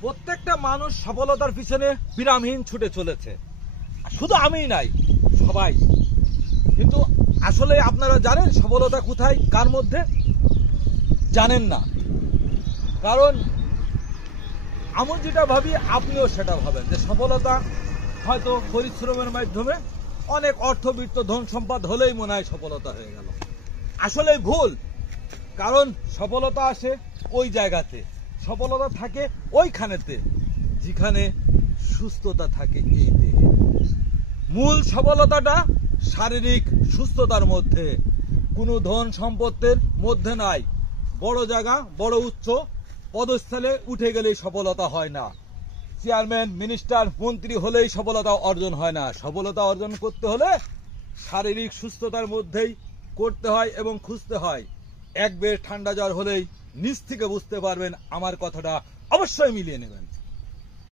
প্রত্যেকটা মানুষ সফলতার পিছনে বিরামহীন ছুটে চলেছে, শুধু আমিই নাই, সবাই। কিন্তু আসলে আপনারা জানেন সফলতা কোথায়, কার মধ্যে? জানেন না। কারণ আমি যেটা ভাবি আপনিও সেটা ভাবেন যে সফলতা হয়তো পরিশ্রমের মাধ্যমে অনেক অর্থবিত্ত ধন সম্পদ হলেই মনে হয় সফলতা হয়ে গেল। আসলে ভুল। কারণ সফলতা আসে ওই জায়গাতে, সফলতা থাকে ওইখানেতে যেখানে সুস্থতা থাকে এই দেহে। মূল সফলতাটা শারীরিক সুস্থতার মধ্যে, কোনো ধন সম্পত্তির মধ্যে নাই। বড় জায়গা, বড় উচ্চ পদস্থলে উঠে গেলেই সফলতা হয় না। চেয়ারম্যান, মিনিস্টার, মন্ত্রী হলেই সফলতা অর্জন হয় না। সফলতা অর্জন করতে হলে শারীরিক সুস্থতার মধ্যেই করতে হয় এবং খুঁজতে হয়। এক বের ঠান্ডা জ্বর হলেই নিজ থেকে বুঝতে পারবেন, আমার কথাটা অবশ্যই মিলিয়ে নেবেন।